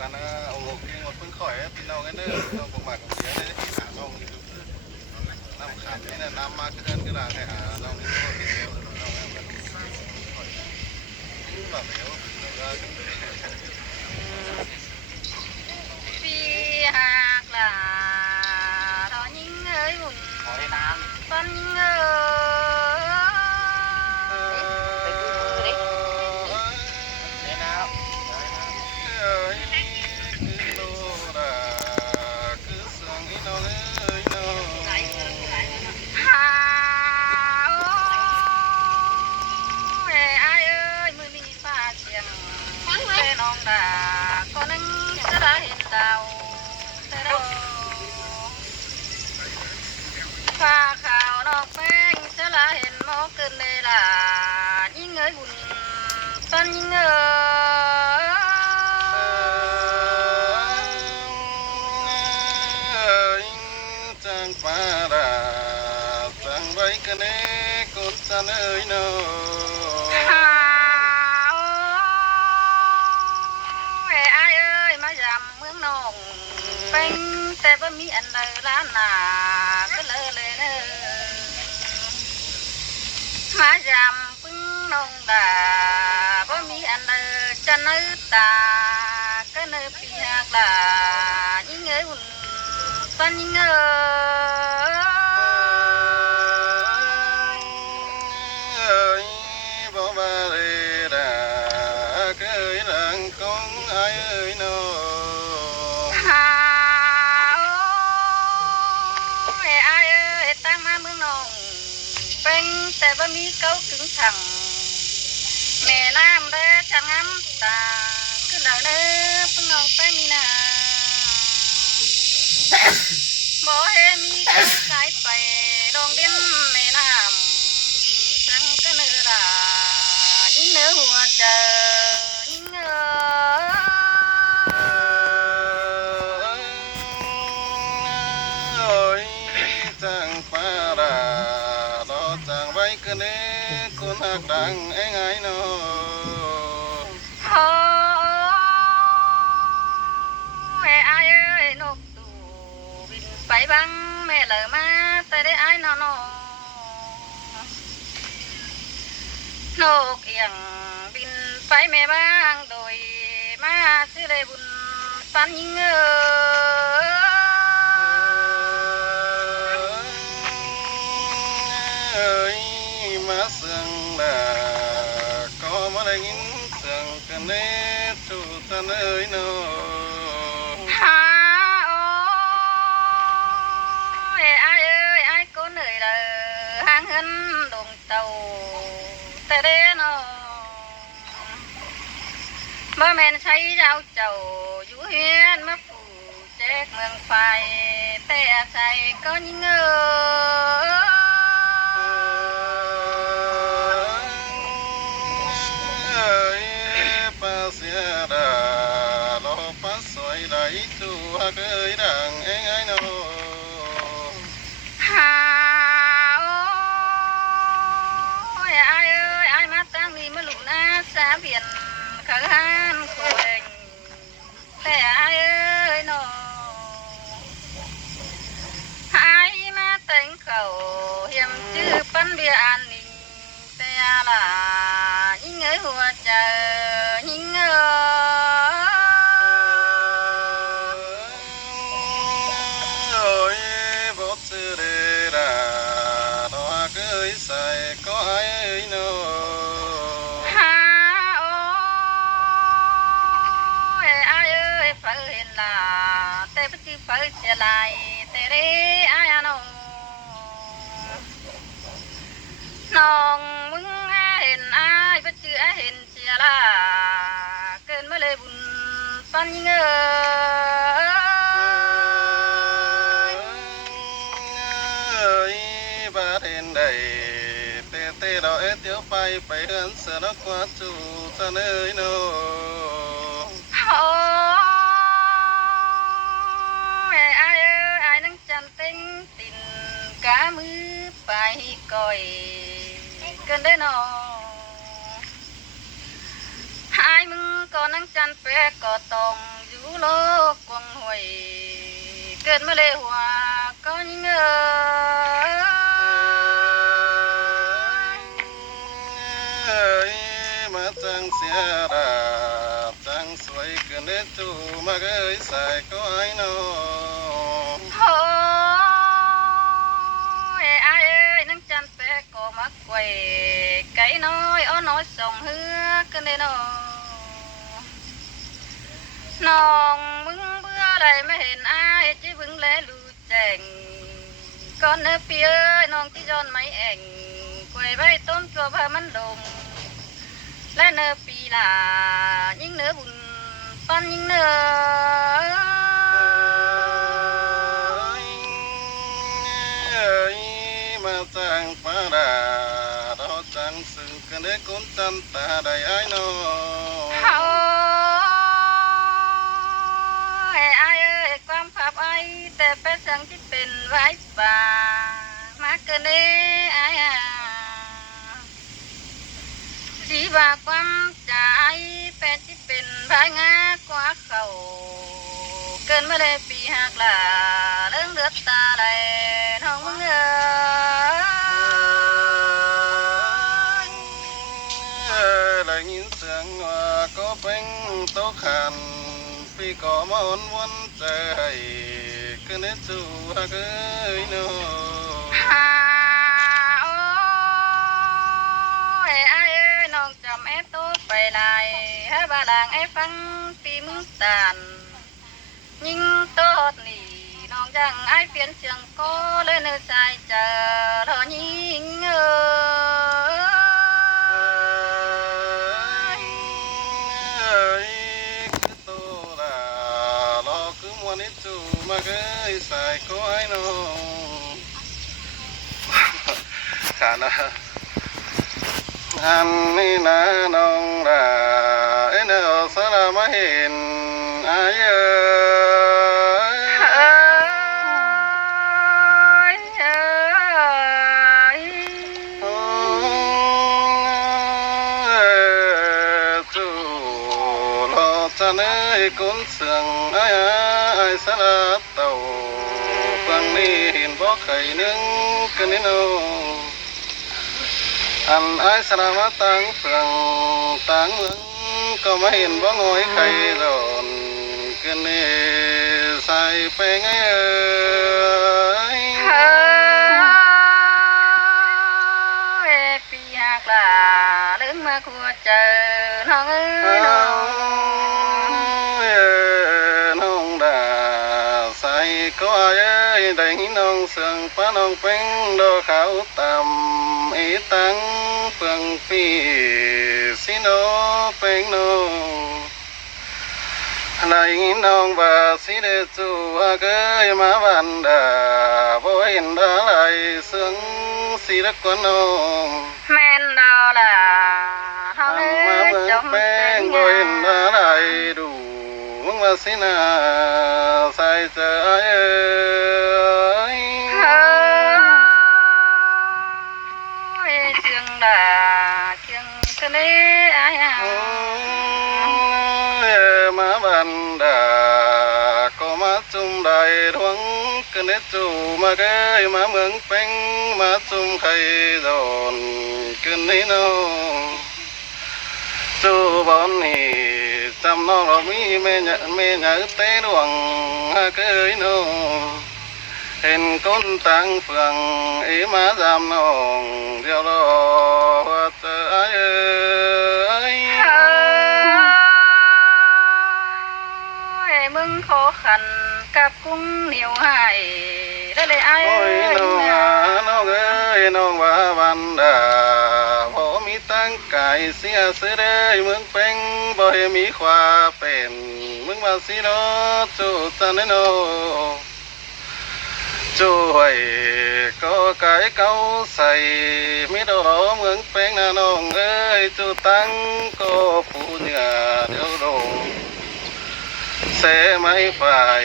กันนะโอ้โหกินหมดเพิ่งข่อยพี่น้องกันเด้อน้องประมาทกับเสียได้ที่หาน้องอยู่น้ำขาดนี่นะน้ำมาเกินก็ได้ให้หาน้องนี่ก็ติดเดียวน้องแบบแบบเดียวปีหากหลาทอยิ่งเอ้ยบุญปันเอ้น้องดาก็นึงจะได้เห็นดาวแต่เราฟ้าขาวนอกแป้งจะละเห็นหมอกเกินเลยล่ะยิ่งเอ้ยบุญปันยิ่งเอ้ยจังฟ้าดาจังไว้กันเน่กดจันเอ้ยเนาะเป็นแต่ว่ามีอันใดล้านหนาก็เลยเลยเนอมายำปึ้งนองดาว่ามีอันใดจะนึกตาก็เนอปีหักลายิ่งเอ้ยหุ่นปันยิ่งเอ้ยบ่บาเรดาเคยหลังกงไอ้เอ้ยเนาะเป็นแต่ว่ามีเก้ากึ่งถังแม่น้ำเด้อจังน้ำตาขึ้นแล้วเด้อพึ่งน้องแป้งนี่นาบ่เฮมีเก้าสายไปลงเด่นแม่น้ำจังก็เนื้อละยิ่งเนื้อหัวใจยิ่งเนื้อจังฟ้าดาจังไว้กันเน่คนหักดังไอ้ไงเนาะโอ้แม่อายเอ้ยนกตู่บินไปบังแม่เลยมาแต่ได้อายนอนนกเอียงบินไปแม่บ้างโดยมาซื้อเลยบุญปันยิ่งเอ้ยมาเสียงดาก็มาได้ยินเสียงกันเน่จูตันเอ้ยเนาะฮาโอ้เอ้ยอายเอ้ยอายก็เหนื่อยเลยห่างเหินดงเต่าแต่เด้นอบ่แม่นใช้เจ้าเจ้าอยู่เฮียนมาผูแจกเมืองไฟแต่ใส่ก็ยิ่งเอ้เสียดาลอปัสสวยไหลจูฮักเอ้ยดังไอ้ไงเนาะฮาโอ้ยอายเอ้ยอายมาตั้งนี่มาหลุนะสาเบียนข้างหันโคเองแต่อายเอ้ยเนาะอายมาแต่งเขาเฮียมชื่อปันเบียอันนี้แต่ละยิ่งเอ้ยหัวใจยิ่งเอ้ยบทเสด็จดอกเอ้ยใส่ก็ไอ้เนาะฮาโอ้ยอายเอ้ยเฝ้าเห็นละแต่ปฏิเฝ้าเสียลายแต่เร่อายน้องน้องมึงเห็นอายปฏิเห็นเสียละเกินมาเลยบุญปันเงยบาดเห็นได้เตะดอกเตี้ยวไปเหินเสือแล้วกว่าจูตะเนยเนาะโอ้ยอายเอ้ยอายนั่งจำเต็งตินกามือไปก่อยเกินได้นออายมึงก็นั่งจันเปะก็ต้องอยู่ กูโลกกวงหวยเกิดมาเลยหัวก็ยิ่งเอ้ยมาจังเสียราบจังสวยเกินเด็ดจูมาเกยใส่ก็ไอ้น้อง โอ้ยอายเอ้ยนั่งจันแปะก็มักไว้ไก่น้อยอ้อน้อยส่งเฮือกันเด้น้องน้องมึงเบื่ออะไรไม่เห็นอายจิบึงแลรู้แจ้งก่อนเนื้อปีเอ้ยน้องที่ย้อนไม่แอ่งกล้วยใบต้นตัวพามันดงและเนื้อปีลายิ่งเนื้อบุญปันยิ่งเนื้อ มาจังปาดาเราจังสึกกันเด็กคนจันตาได้ไอ้น้อง เฮาไอ้เอ้ยความภาพไอ้แต่เป็นสังที่เป็นไว้ป่ามาเกินเอ้ไอ้สีบาความใจเป็นที่เป็นพายงากว่าเขาเกินมาเลยปีหักลาเรื่องเลือดตาไหลน้องมึงได้ยินเสียงว่าก็เป็นโต๊ะขันพี่ก็มาวนวนใจกันเด็กจูฮักเอ้ยน้อง ฮาโอ้ยไอ้เอ้ยน้องจำไอ้โตไปลายฮะบาลางไอ้ฟังปีมึงตานยิงโตดหลีน้องจังไอ้เปลี่ยนเสียงก็เลยเนื้อใจเจอรอยิงคือโตลารอคือมวนนิจูมาเกยใส่ก็ไอ้น้องขานะอันนี้นะน้องราเอ็นเอาสารมาเห็นอายเอ้ย เอ้ยเอ้ย โอ้จูรอจะเนยกุนเสียงอายอายสารเต่าฟังนี้เห็นบ่เคยนึงกันนี่น้องอันอายสารมาตั้งเฟืองตั้งเมืองก็ไม่เห็นบ่งอยใครโดนกันนี่ใส่ไปไงเอ้ย เฮ้ยปีหักลาเรื่องมาคัวเจอน้องเอ้ยน้อง น้องดาใส่ก็เอ้ยได้น้องเสียงป้าน้องเป็นดอกขาวต่ำอีตังเฟืองปีสิโนเป็นน้องได้น้องบาสิเดจูฮักเอ้ยมาบันดาบ่เห็นอะไรเสียงสิรักกว่าน้อง แม่นดอล่ะเฮา ทำ เล มาย เมือง จม แป้งบ่เห็นอะไรดูมึงว่าสินาใส่ใจเอ้ย เฮ้ยเชียงดาเชียงทะเลอายา โอ้ยมาบันดาก็มาจุ่มได้ทวงกันเด็ดจูมาเกยมาเมืองแป้งมาจุ่มไข่โดนกันนี่น้องจูบอนนี่จำน้องเรามีแม่เนื้อเต้ดวงฮะเกยน้องเห็นก้นตังเฟืองอีมาจำน้องเดียวรอว่าเจอไอ้เอ้ย เฮ้ยมึงขอขันกับกุ้งเหนียวให้ได้เลยไอ้ โอ้ เอ้ ย ย น้องน้องเอ้ยน้องว่าบันดาพอมีตั้งกายเสียเสือได้เมืองเป็นบ่ให้มีความเป็นมึงว่าสิโนจูตันเนโนช่วยก็ไก่เก้าใส่มิดรอเมืองเป็นนะน้องเอ้ยจูตั้งก็ผู้เหนือเดียวลงเสไม่ฝ่าย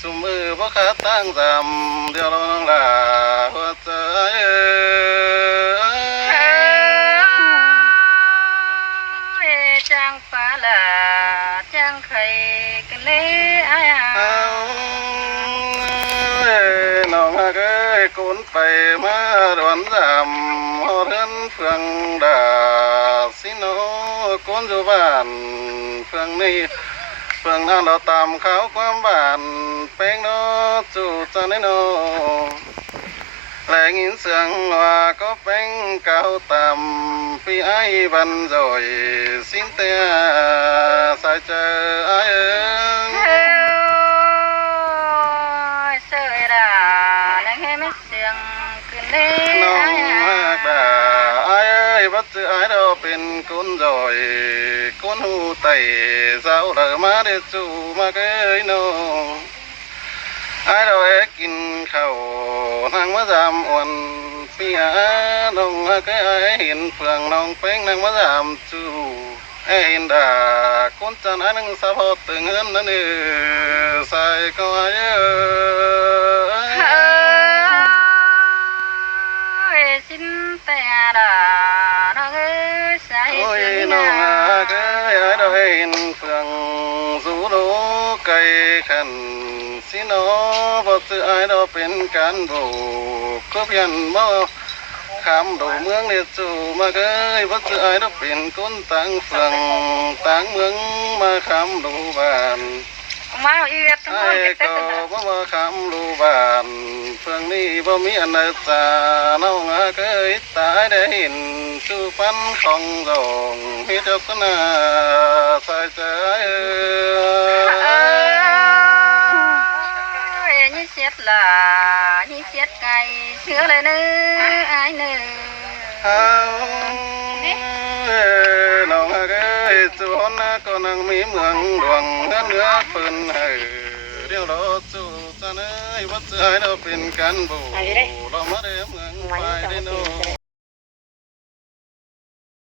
จุมือบ่ขาตั้งจำเดียวน้องลาหัวใจเอ้ย จางฟ้าลาจางไข่กันเลย วันจำหอเรือนเฟืองดาสิโนก้นอยู่บ้านเฟืองนี้เฟืองนั้นเราตามเขาความบ้านแป้งโนจู่จันโนแหลงยินเสียงว่าก็แป้งเก่าตามปีไอ้บันจอยสิ้นเตียสายเจอไอ้เฮ้ยเสยดาแรงให้ไม่เสียงขึ้นเด้ น้องมากดาไอ้บัดเจอไอ้เราเป็นคนจอยคนหูไตเจ้าเดินมาเดือจู่มาเกยน้องไอ้เรากินข้าวนางมาจำอ่อนพี่อาน้องก็ไอ้เห็นเฟืองน้องเป้งนางมาจำจู่ไอ้เห็นดาคนจันไอ้นังสะพอตึงเงินนั่นเออใส่ก็ไอ้สิ้นแต่ดาน้องเอ้ยใส่ โอ้ย เสียง น้อง นา ก็ไอ้เราเห็นเฟืองสู่โลไก่ขันสิโนบทไอ้เราเป็นการโบกก็เพียนบ่คำดูเมืองเนี่ยจู่มาเกยบทไอ้เราเป็นคนต่างเฟืองต่างเมืองมาคำดูบ้าน มาเอาอีกทั้ง ไอ้ คนเต็ ก็ มๆ บ่มาคำดูบ้านเฟืองนี้บ่มีอันใดจาน้องเคยตายได้เห็นสู่ฟันของดองมีเจ้าก็น่าใส่ใจนี่เสียดหลานี่เสียดไก่เชื่อเลยเนื้อไอ้เนื้อ เอาน้องเคยจู่นะก็นังมีเมืองดวงเนื้อปืนให้เดี๋ยวเราจู่จะเนยวัดใจเราเป็นกันบูเรามาเรียเมืองฟ้า